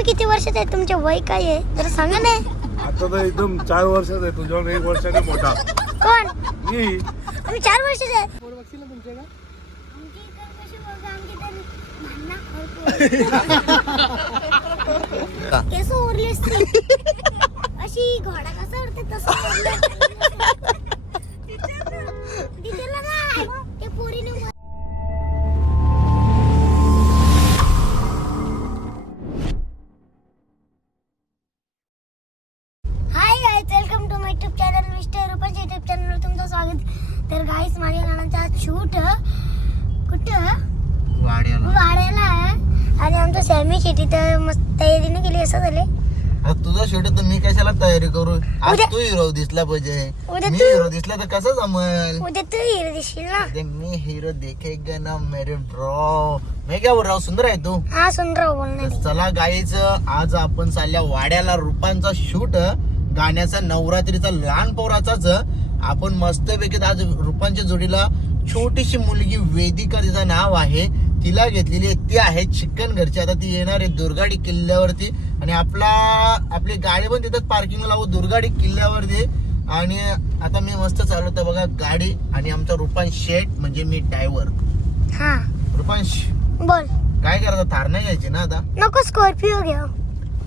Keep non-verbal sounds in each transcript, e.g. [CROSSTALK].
तुम्ही किती वर्षाचे आहे? तुमचे वय काय आहे? जरा सांगा ना. आता तर एकदम चार वर्षाचा आहे. तुझ्यावर एक वर्षाने मोठा. कोण? मी. आम्ही चार वर्षाचे आहेत [LAUGHS] केस ओरले असते अशी घोडा कसा उडते तसं स्वागत तर गाईस माझ्या गाण्याचा शूट कुठं? वाड्याला. आणि आमचं सॅमी शेती तर मस्त तयारीने केली असं झाले तुझा शेवट तर मी कशाला तयारी करू? आज तू हिरो दिसला पाहिजे. मी हिरो दिसला तर कसं जमल? उद्या तू हिरो दिसशील ना. मी हीरो देखेगा ना मेरे ब्रो मैं क्या बोल सुंदर आहे तू? हा सुंदर तर चला गाईच आज आपण चालल्या वाड्याला रूपांचा शूट गाण्याचा नवरात्रीचा लहान पोराचाच आपण मस्तपैकी आज रूपांच्या जोडीला छोटीशी मुलगी वेदिका तिचं नाव आहे. तिला घेतलेली आहे. ती आहे चिकन घरची. आता ती येणार आहे दुर्गाडी किल्ल्यावरती. आणि आपला आपली गाडी पण तिथंच पार्किंग लावू. दुर्गाडी किल्ल्यावरती. आणि आता मी मस्त चालवतो बघा गाडी आणि आमचा रुपान शेट म्हणजे मी ड्रायव्हर हा. रुपांश. बोल. काय करायचं थार नाही घ्यायची ना आता. नको स्कॉर्पिओ घ्या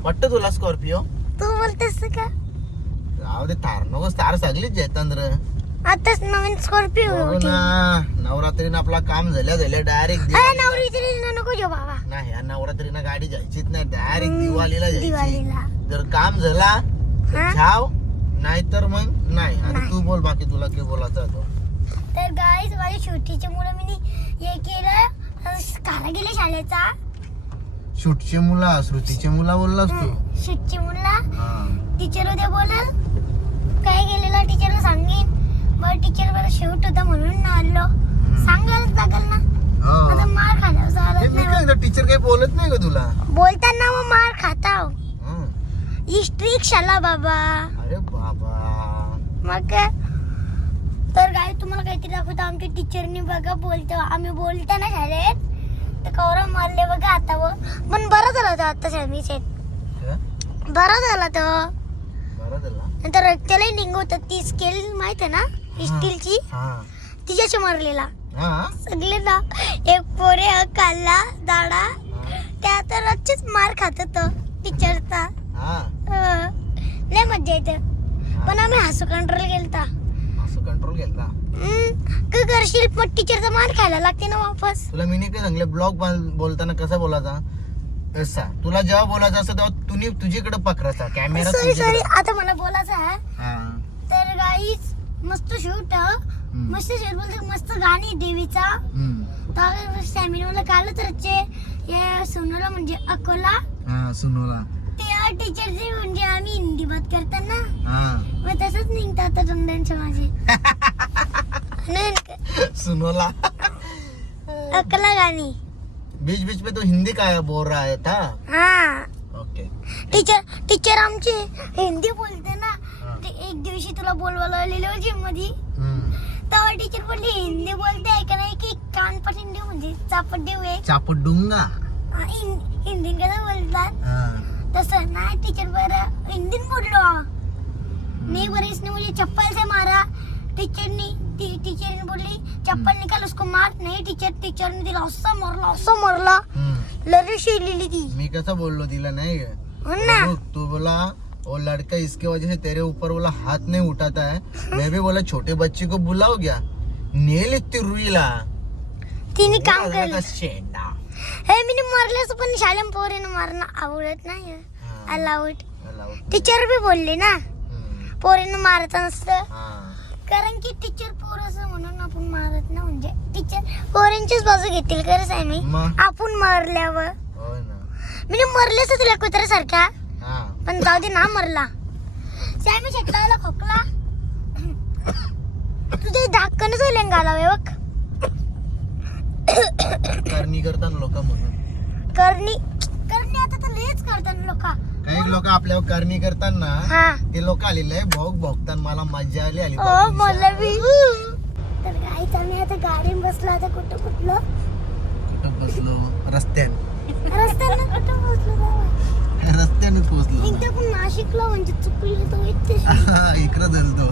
वाटतं तुला स्कॉर्पिओ तू बोलतेस का? राहू दे थार नको थार सगळीच जैतंद्र आताच नवीन स्कॉर्पिओ होती. ना नवरात्रीनं आपला काम झाल्या झाल्या डायरेक्ट अरे नवरी तरी नको घेऊ बाबा. नाही या नवरात्रीनं गाडी जायचीच नाही डायरेक्ट दिवाळीला जायची. दिवाळीला. जर काम झाला तर हा? जाव नाहीतर मग नाही. नाही. तू बोल बाकी तुला काय बोलायचं तो. तर गाईज माझ्या छोटीच्या मुलं मी हे केलं. काला गेले शाळेचा. शूटचे मुला श्रुतीचे मुला बोललास तू. शिटची मुला हा. टीचर उद्या बोलाल. काय गेलेला टीचरला सांगेन. मग टीचर मला शेवट होता म्हणून ना आलो. सांगायलाच लागल ना. आता. मार खाण्यावर हे चालत मी नाही काय टीचर काही बोलत नाही का तुला? बोलताना मग मार खाता हं. स्ट्रिक शाला बाबा. अरे बाबा. मग काय? तर काय तुम्हाला काहीतरी दाखवतो आमच्या टीचरनी बघा बोलतो. आम्ही बोलताना शाळेत तर कौरव मारले बघा आता व पण बरं झालं तो आता सॅमीचे हं? बरं झालं तो बरं झालं नंतर रक्तालाही निघत ती स्केल माहीत आहे ना? स्टीलची तिच्याशी मारलेला. सगळे ना एक पोरे काढला दाडा. त्या तर रोजचीच मार खात होतो टीचरचा लय मज्जा येते. पण आम्ही हसू कंट्रोल असं कंट्रोल केला काय करशील पण टीचरचा मार खायला लागते ना वापस. तुला मी नाही काय सांगले ब्लॉग बोलताना कसा बोलायचा? असा तुला जेव्हा बोलायचं असतं तेव्हा तुम्ही तुझीकडे पकडायचा. कॅमेरा सॉरी सॉरी तुझ्याकडे आता मला बोलायचं आहे. हा. तर गाईच मस्त शूट मस्त शूट बोलते मस्त गाणी देवीचा. हम्म. तर कालच रच्चे हे सोनूला म्हणजे अकोला. हा सुनूला. त्या टीचरचे म्हणजे आम्ही हिंदी बात करताना. हा. मग तसंच निघतात आता तोंडांच्या माझे आणि [LAUGHS] सुनोला. अकला गाणी. बीच बीच में तो हिंदी का बोल रहा है था? हा। ओके टीचर टीचर आमची हिंदी बोलते ना. ते एक दिवशी तुला बोलवायला आलेलो जिममध्ये. तेव्हा टीचर बोलली हिंदी बोलते आहे का नाही की कान पटीन देऊ म्हणजे चापट देऊ एक. चापट डूंगा. हा, हिं- हिंदीत कसं बोलतात? हा. तसं नाही टीचर बरं हिंदीत बोललो. नहीं बरं इसने मुझे चप्पल से मारा. टीचर ने टी, टीचर ने बोली चप्पल निकाल उसको मार. नहीं टीचर टीचर ने दिला. असं मारला असं मारला. हम्म. लरी शिरलेली ती. मी कसं बोललो तिला नाही. का? हो ना. तो, तू बोला वो लड़का इसके वजह से तेरे ऊपर बोला हाथ नहीं उठाता है. मैं भी बोला छोटे बच्चे को बुलाओ क्या? नेल इतनी रुईला. तिने काम केलं. शेंडा. हे मी मारल्यास पण शाळेत पोरीनं मारणं आवडत नाही हा. Allowed Allowed. टीचर बी बोलले ना. हम्म. पोरीनं मारायचं नसतं. हा. कारण की टीचर पोराचं म्हणून आपण मारत ना म्हणजे टीचर पोरांचीच बाजू घेतील खरंच आहे मी. मग? आपण मारल्यावर. हो ना. मी मरलेच तुला कुत्र्यासारखा हा. पण जाऊ दे ना मरला. सॅमी शेटला खोकला. तुझे धाकणच होईल गालावे बघ. करणी करतात लोक म्हणून. करणी करणी आता तर लयच करतात लोक. काही लोक आपल्यावर करणी करतात ना हा. ते लोक आलेले भोग भोगतात मला मजा आली आली ओ बघून मला सा. बी. तर गाईच आम्ही आता गाडी बसलो आता कुठं कुठलं कुठं बसलो? रस्त्यात रस्त्यानं कुठं बसलो बाबा? [LAUGHS] नाशिकला म्हणजे चुकले तो इथे. [LAUGHS] इकडं धरतो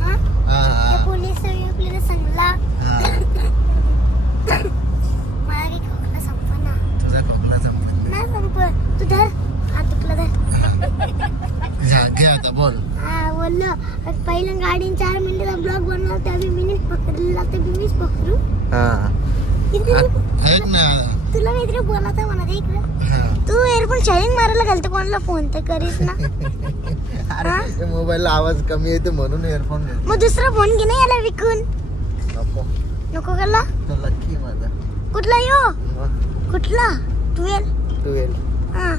हा? हा त्या हा पोलीस आपल्याला सांगला. हा. [COUGHS] मला काही खोकला संपना. तुझा खोकला संपला. नाही संप तू धर हात तुटला धर हा, घे आता बोल. हा बोललो. पहिलं गाडी चार मिनिटाचा ब्लॉग बनवला त्या बी मीच पकडलेला ते बी मीच पकडू? हा. किती ऐक ना. तुला काहीतरी बोलायचं म्हणा ते इकडे हा. तू एअरफोन शाईनिंग मारायला घालतो कोणाला फोन तर करीस ना. [LAUGHS] अरे मोबाईलला आवाज कमी येतो म्हणून इयरफोन घेतो मग दुसरा फोन घे ना याला विकून. नको. नको तो लक्की माझा. कुठला यो? कुठला? ट्वेल्व ट्वेल्व हा.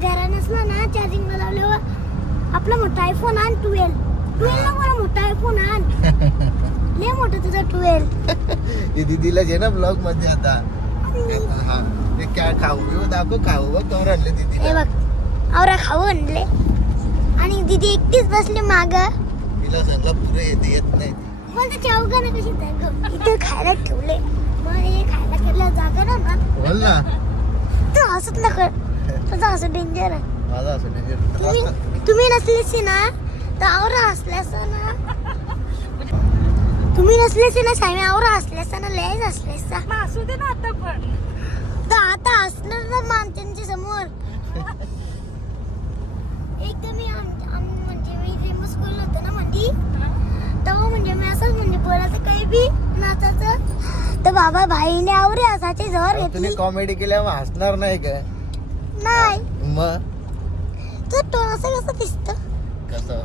घरा नसला ना चार्जिंगला लावल्यावर आपला मोठा आयफोन आण ट्वेल्व ट्वेल्व ना मला मोठा आयफोन आण. [LAUGHS] लय मोठा तुझा ट्वेल्व हे दीदीला जे ना ब्लॉगमध्ये आता. हा ते काय खाऊ बिऊ दाखव खाऊ बघ कवर आणले हे दीदीला बघ आवरा खाऊ आणले. आणि दीदी एकटीच बसली माग. तिला सांगला पुरे येते येत नाही ती. मला तर चौघांना कशी जाग इथे खायला ठेवले. मग हे खायला केलं जागा ना ना बोल ना. तू हसत ना कर तुझं हसत डेंजर आहे. माझा असं म्हणजे तुम्ही. तुम्ही नसलेसी ना तर आवरा हसल्यास ना तुम्ही नसलेसी ना सामी आवरा हसल्यास ना लयच हसल्यास असू दे ना आता पण तर आता हसणार ना माणसांच्या समोर एकदा मी आम- आम- म्हणजे मी फेमस स्कूल होतं ना मध्ये तेव्हा म्हणजे मी असंच म्हणजे बोलायचं काही बी नाचायचं तर बाबा भाईने आवरे जवळ तुम्ही घेतली कॉमेडी केल्यावर हसणार नाही काय नाही मग तर तो असं कसं दिसतं? कसं?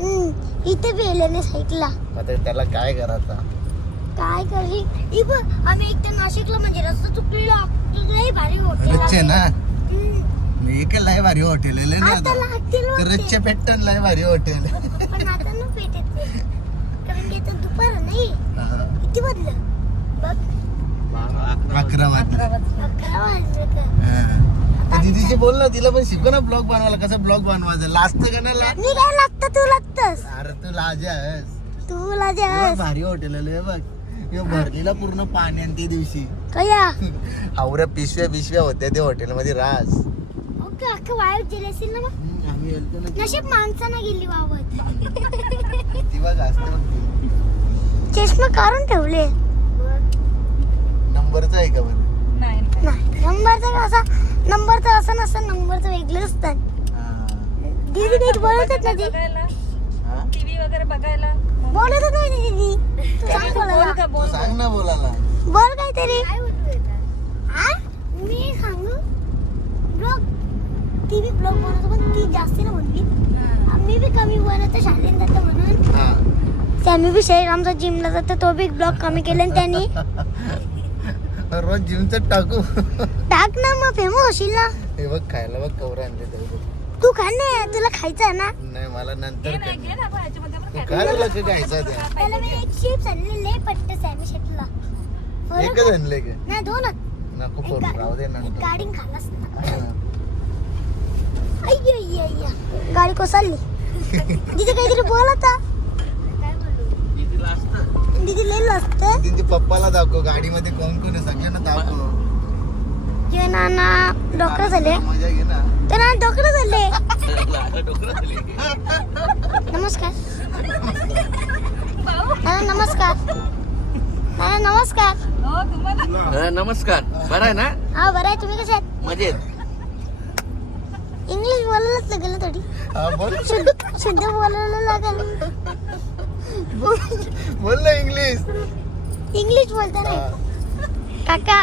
हम्म, इथे बेलेने साईडला. आता त्याला काय करायचं काय करी इ बघ, आम्ही एकदा नाशिकला म्हणजे रस्ता चुकलेला. लय भारी होते रच्चे ना? मी एक लय भारी हॉटेल आहे ना आता आता? लागतील ते वाटते. रच्चे पेट्टन लय भारी हॉटेल पण आता ना पेटेत ते. कारण की आता दुपार नाही. किती वाजलं? बघ. अकरा वाजले. अकरा वाजले का? हा. तर दीदीची बोल ना तिला पण शिकव ना ब्लॉग बनवायला कसं ब्लॉग बनवायचं. लास्ट का नाही मी काय लागतं तू लागतस अरे तू लाजा आहेस. तुला हे बघ, भारी हॉटेल आहे बघ. हे भरलेला पूर्ण पाणी आणि त्या दिवशी. कया? [LAUGHS] आवऱ्या पिशव्या पिशव्या होत्या त्या हॉटेलमध्ये रास ओके अख्खं वायर गेले असेल ना मग आम्ही गेलतो ना नशीब माणसानं गेली वावत [LAUGHS] ती बघ असते बघ ती. चष्मा काढून ठेवले. नंबरचा आहे का बरं? नाही नाही. नंबरचा कसा नंबरचं असं नसतं नंबरचं वेगळं असतं हा. दीदी नीट बोलतच ना ती? बघायला हा? टीव्ही वगैरे बघायला? बोलतच नाही दीदी. तू सांग बोल बोलायला सांग ना बोलायला. बोल काहीतरी. हा मी सांगू? ब्लॉग बी ब्लॉग बनवतो पण ती जास्त ना म्हणली आम्ही बी कमी बनवतो शाळेत जातो म्हणून. हा. त्याने बी शरीर आमचा जिमला जातो तो बी ब्लॉग कमी केले त्यांनी. [LAUGHS] रोज जिमचं टाकू. टाक ना मग फेमस होशील ना हे बघ खायला बघ कवर आणले. तू खा ना तुला खायचं आहे ना? नाही मला नंतर तू. काय तुला काय खायचं. त्या त्याला मी एक चिप्स आणले लय पट्ट सॅमी शेटला एकच आणले का? नाही दोनच नको एक करू राहू दे नंतर. गाडीन खालास ना. अय्या गाडी कोसळली. [LAUGHS] तिथे काहीतरी बोल लय असतं. दीदी पप्पाला दाखव गाडीमध्ये कोण कोण आहे? सगळ्यांना दाखव. जे नाना डॉक्टर झाले. मजा घे ना. तर नाना डॉक्टर झाले. नमस्कार. नाना नमस्कार. नाना नमस्कार. हो अ, नमस्कार. बरं आहे ना? हा बरं आहे. तुम्ही कसे आहात? मजेत. इंग्लिश बोलायलाच लागेल ना थोडी. हा, बोल. शुद्ध शुद्ध बोलायला लागेल. बोल ना इंग्लिश. इंग्लिश बोलता नाही. काका.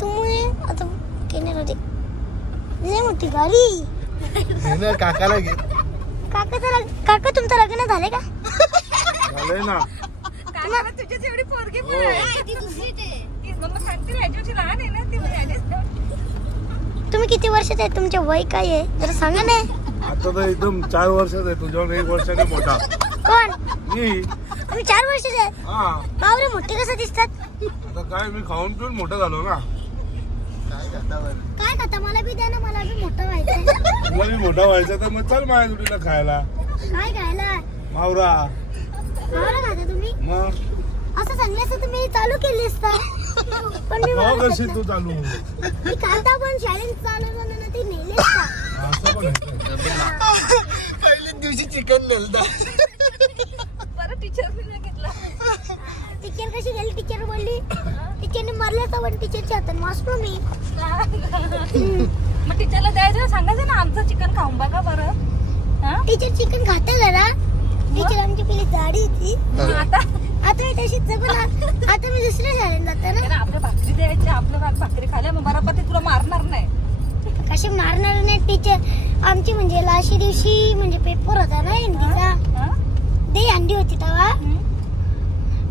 तुम्ही आता केणार होते. लय मोठी गाडी. हे ना काकाला घे. काकाचं लग काका तुमचं लग्न झाले का? झालंय ना. काकाला तुझीच एवढी पोरगी पण आहे. ती मग सांगते ना, ह्याच्यापेक्षा लहान आहे ना ती ह्याच्याच- तुम्ही किती वर्षाचे आहेत तुमचे वय काय आहे? जरा सांगा ना. आता तर एकदम चार वर्षाचा आहे. तुझ्यावर एक वर्षाने मोठा. कोण? मी. तुम्ही चार वर्षाचे आहेत हा. बावरे मोठे कसं दिसतात? आता काय मी खाऊन पिऊन मोठा झालो ना. काय करता बरं? काय खाता? मला बी द्या ना मला बी मोठं व्हायचं तुला मी मोठा व्हायचा तर मग चल माझ्या जुडीला खायला. काय खायला? मावरा. खायला खाता तुम्ही? मग? असं सांगलं असतं तुम्ही चालू केली असता. पण मी म्हणत कशी तू चालू? मी खाता पण शाळेत चालवलं ना ते नेले असता. पहिल्याच दिवशी चिकन नेलता. टीचरने नाही घेतला. टीचर कशी गेली? टीचर बोलली टीचरने मारल्याचा पण टीचरच्या हातात वाचलो मी. [LAUGHS] मग टीचरला द्यायचं सांगायचं ना आमचं चिकन खाऊन बघा बरं. हा? टीचर चिकन खाता जरा. टीचर आमची पहिली गाडी होती. आता? आता तशीच पण आता मी दुसऱ्या शाळेत जाते ना. आपल्या भाकरी द्यायची आपल्या भाग भाकरी खाल्या मग बरोबर ते तुला मारणार नाही. कशी मारणार नाही टीचर आमची म्हणजे लाशी दिवशी म्हणजे पेपर होता ना हिंदीचा. दे अंडी होती तेव्हा.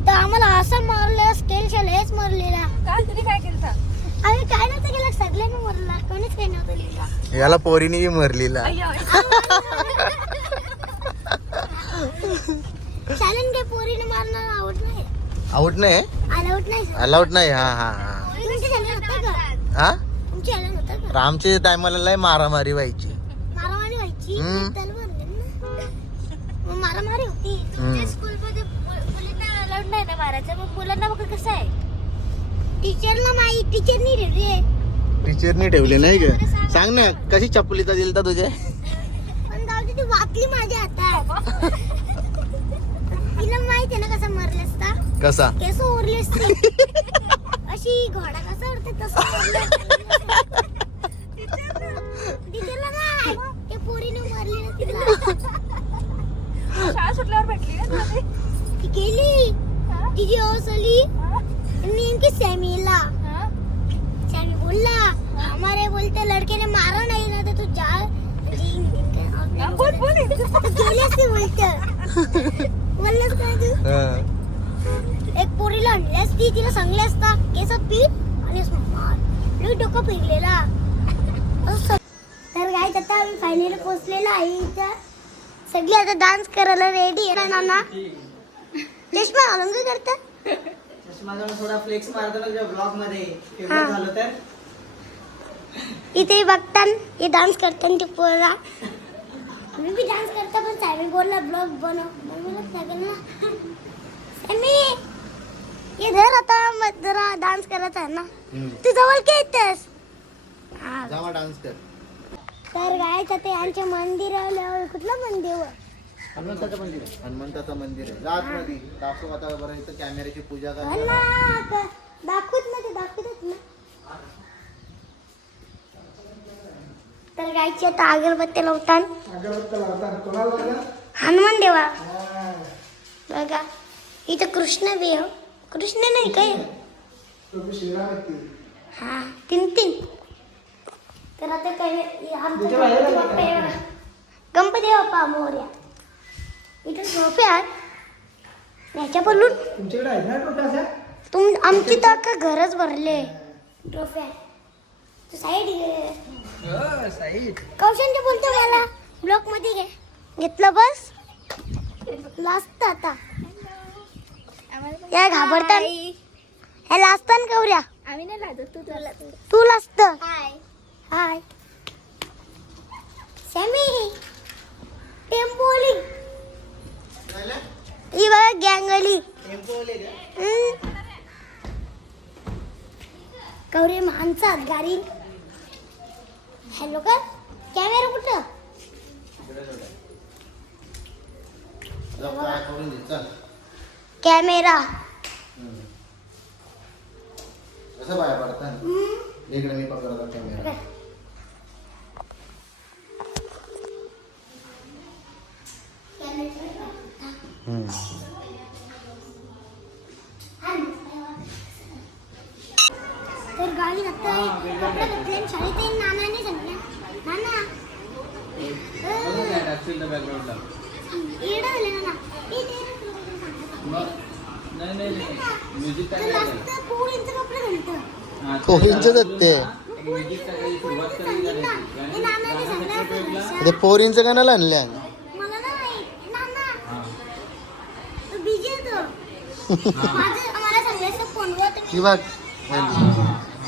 तर आम्हाला असं मारलं स्केल मारलेला. काय तरी काय केलं आम्ही काय नव्हतं केलं सगळ्यांनी मारला. कोणीच काही नव्हतं लिहिलं. याला पोरीने मरलीला. काही पोरीने मारणं आवड नाही. आउट नाही? अलाउड नाही sir. नाही? हा हा हा. होतं का? हा? होतं का? रामच्या टायमाला लय मारामारी व्हायची. मारामारी व्हायची? हम्म. तलवार ना. मग मारामारी होती हम्म. स्कूलमध्ये मुलींना अलाउड नाही ना मारायचं. मग मुलांना बघा कसं आहे? टीचरला टीचरनी टीचरनी ठेवले नाही का? सांग ना कशी चपलीचा दिलता तुझ्या? पण जाऊ ती वाकली माझ्या हातात. [LAUGHS] तिला माहीत आहे ना कसं मारलं असता कसा? केस ओरली असती अशी घोडा कसा उडते तसं ओरलं. टीचरला नाही ते पोरीने मारली ना तिला. शाळा सुटल्यावर भेटली ना तुला ती? ती गेली. हा? तिची ओस आली. हा? नेमकी सॅमीला. हा? सॅमी बोलला हमारे बोलते लड़के ने मारा नहीं ना तो तू जा. हा, बोल बोल. गेले असते बोलत? बोललंस काय तू? एक पोरीला आणली असती तिला सांगले असता केस पीठ आणि असं मार. लई डोकं फिरलेला. असं सग- तर काय आता आम्ही फायनली पोहोचलेलो आहे इथं. सगळी आता डान्स करायला रेडी आहे ना नाना? चष्मा घालून काय करतात माझा थोडा फ्लेक्स मारतो ना ब्लॉगमध्ये. हा. झालं तर. इथे बघतान हे डान्स करताना ते पोरा. मी बी डान्स करता पण सॅमी बोलला ब्लॉग बनव. बनवलंच लागेल ना. सॅमी ये धर आता मग जरा डान्स करायचा आहे ना. तू जवळ काय येतेस? हा. जावा डान्स कर. तर गायचं ते आमच्या मंदिराला कुठलं मंदिर? हनुमंताचं मंदिर आहे. हनुमंताचं मंदिर आहे. जात मध्ये दाखव आता बरं इथं कॅमेऱ्याची पूजा कर ना क- दाखवत ना ते दाखवतच ना. तर गायची आता अगरबत्ती लावतात. हनुमान देवा. बघा इथं कृष्ण बी. कृष्ण नाही काय? हा तीन तीन तर आता काय हे आमचं गणपती बाप्पा बघा. गणपती बाप्पा मोर्या. इथं बोलून तुमच्याकडे आहेत ना ट्रोफ्या तुम आमची तर अख्खा घरच भरले. ट्रॉफ्या तू साईड घे. कौशल्य बोलतो मला ब्लॉकमध्ये घे. घेतलं बस? लास्ट आता. या घाबरतात हे लाजतान कवऱ्या आम्ही नाही लाजत तू तुला तू लाजत. हाय हाय सॅमी टेम्पोली ही बघा गँगली कवरे माणसात गाडी हॅलो का कॅमेरा कुठं कॅमेरा कसं बाया पडतात इकडे मी पकडतो कॅमेरा तर गाडी आता कपडे घातले आणि शाळेत येईन नानाने सांगितलं नाना येडं झाले नाना ए, ते ना तुला सांगतो. तर जास्त पोरींचं कपडे घालतं पोरींचे ते हे नानाने सांगितलं ते पोरींचं का नाही आणल्या मला ना माहीत. नाना तो बिझी आहे तो बघ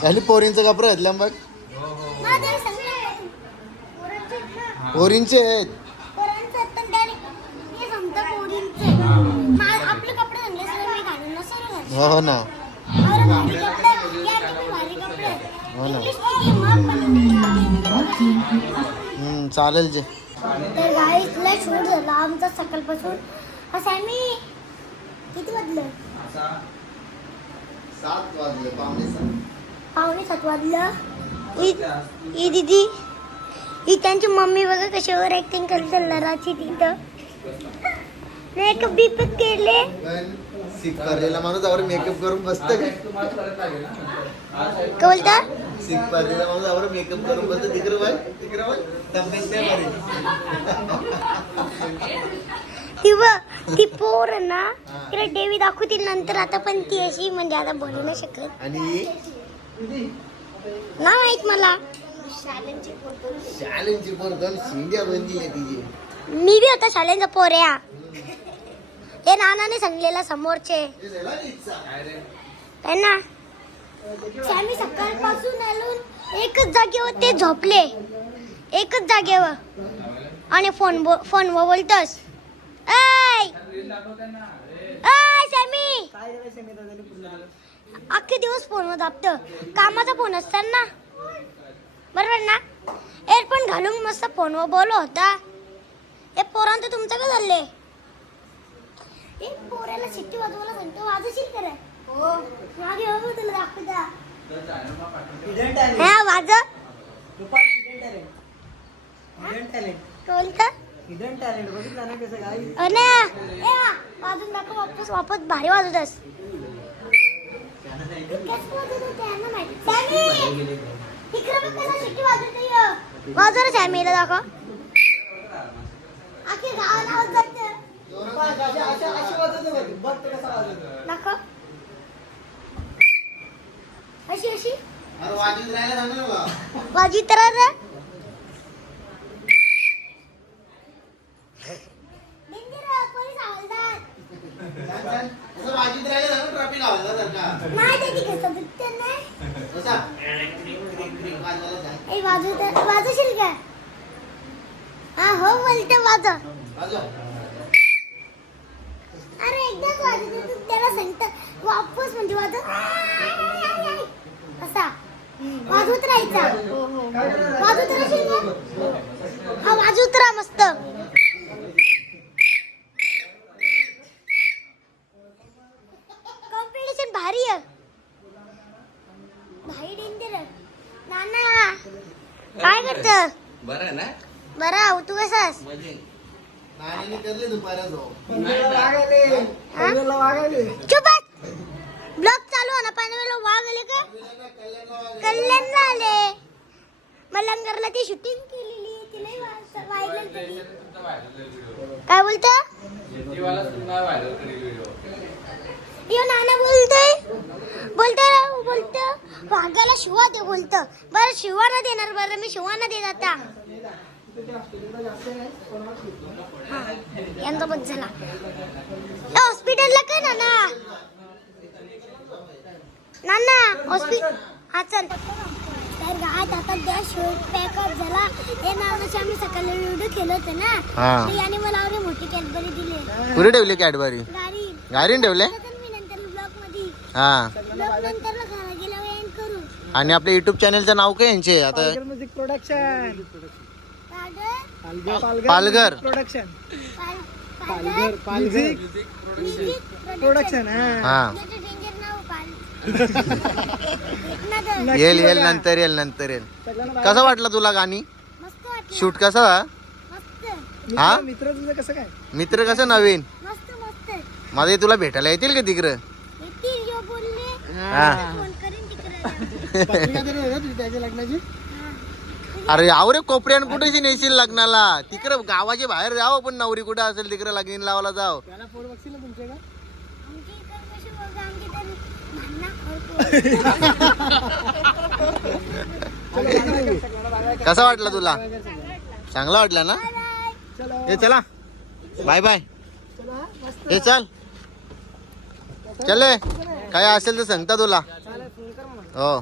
झाली पोरींचं कपडे घेतल्या बघ. पोरींचे आहेत. हो, हो ना. हो ना. हम्म चालेल जे. तर गाईस लय शूट झाला आमचा सकाळपासून. असं आम्ही किती वाजलं? सात वाजले पावणे सात. पावणे सात वाजलं. दिदी ही त्यांची मम्मी बघा कशावर ऍक्टिंग करते लराची तिथं. मेकअप बिपअप केले. सिक पारलेला माणूस आवर मेकअप करून बसत काय काय बोलता सिक माणूस आवर मेकअप करून बसत तिकडे बघ. तिकडे तब्येत बरी. ती पोर आहे ना तिला देवी दाखवतील नंतर आता पण ती अशी म्हणजे आता बोलू नाही शकत. आणि? ना माहीत मला. शालेंची पोर. दोन शिंड्या बनली तिची. मी बी होता शाळेचा पोऱ्या हे. नानाने सांगलेला समोरचे. हे झाला ना. है आम्ही सकाळपासून आलो एकच जागेवर ते झोपले. एकच जागेवर. आणि फोन बो फोनवर बोलतोस. अख्खे दिवस फोनवर दाबतं. कामाचा फोन असतात ना बरोबर ना? एअरफोन घालून मस्त फोनवर बोल होता. हे पोरांत तुमचं काय चाललंय हे पोराला शिट्टी वाजवायला सांगतो वाजवशील खरं? हो. मागे हो तुला दाखवता. हा वाज Hidden talent. बघितलं ना कसं काय? अरे वाजून दाखव वापस वापस भारी वाजवतस वाजव रे सॅमीला दाखव. अख्खे गावाला आवाज जातं. रुपा, अशा अशा अशी वाजवते बघ. बघ ते कसं वाजवतं. दाखव अशी अशी अरे वाजून राहायला सांग ना बा. वाजी तर रे Danger आहे, पोलीस हवालदार. सांग, सांग. असं वाजून राहायला सांग ना ट्रॅफिक आवाज सारखा नाही त्याची कसं दुखते नाही कसा वाजवायला सांग ए वाजू तर वाजवशील का? हा हो बोलते वाजव अरे एकदाच वाजवते त्याला सांगतं. वापस म्हणजे वाजव असा. वाजवत राहायचा वाजवत राहशील का? हा वाजवत राहा मस्त कॉम्पिटिशन भारी आहे भारी डेंजर आहे नाना काय करत बरं ना बरा तू कसास नानीने करले दुपारा जाऊ. चुप ब्लॉग चालू आहे ना पनवेलला वाघ आले का? कल्याणला आले मलंगरला ती शूटिंग केलेली तिलाही व्हायरल केली. काय बोलतो? यो नाना बोलतोय. बोलतो बोलतो. वाघाला शिवा दे बोलतो. बरं शिवा ना देणार बरं मी शिवा ना देत आता. हा, यांचा बघ झाला हॉस्पिटलला काय नाना? नाना हॉस्पिटल हा चल. तर गात आता त्या शूट पॅकअप झाला. हे नावाचे आम्ही सकाळी व्हिडिओ केलं होतं ना. हा. याने मला आवडे मोठी कॅडबरी दिली. कुठे ठेवली कॅडबरी गाडी गाडीने ठेवले? तर मी नंतर ब्लॉगमध्ये हा. ब्लॉग नंतर घरा गेल्यावर एंड करू. आणि आपल्या युट्यूब चॅनलचं नाव काय यांचे? आता music production Palghar. Palghar. Production पाल- पालघर म्युझिक प्रोडक्शन हा. हा. [LAUGHS] [LAUGHS] नक्की येईल. नंतर येईल नंतर येईल. सगळ्यांना कसं वाटलं तुला गाणी? मस्त वाटलं. शूट कसं वा? मस्त. मित्र- हा? मित्र तुझं कसं काय? मित्र कसं नवीन? मस्त मस्त. माझे तुला भेटायला येतील का तिकडं? हा. [LAUGHS] लग्नाची? अरे आवरे कोपऱ्यान कुठेशी नेशील लग्नाला? तिकडं गावाच्या बाहेर जावं पण नवरी कुठे असेल तिकडे लग्न लावायला जाव. त्याला पोर बघशील ना तुमच्या का? कसा वाटला तुला? चांगला वाटला ना? चलो. हे चला. Bye bye. चलो हा, चल. चल काय असेल तर सांगता तुला. हो.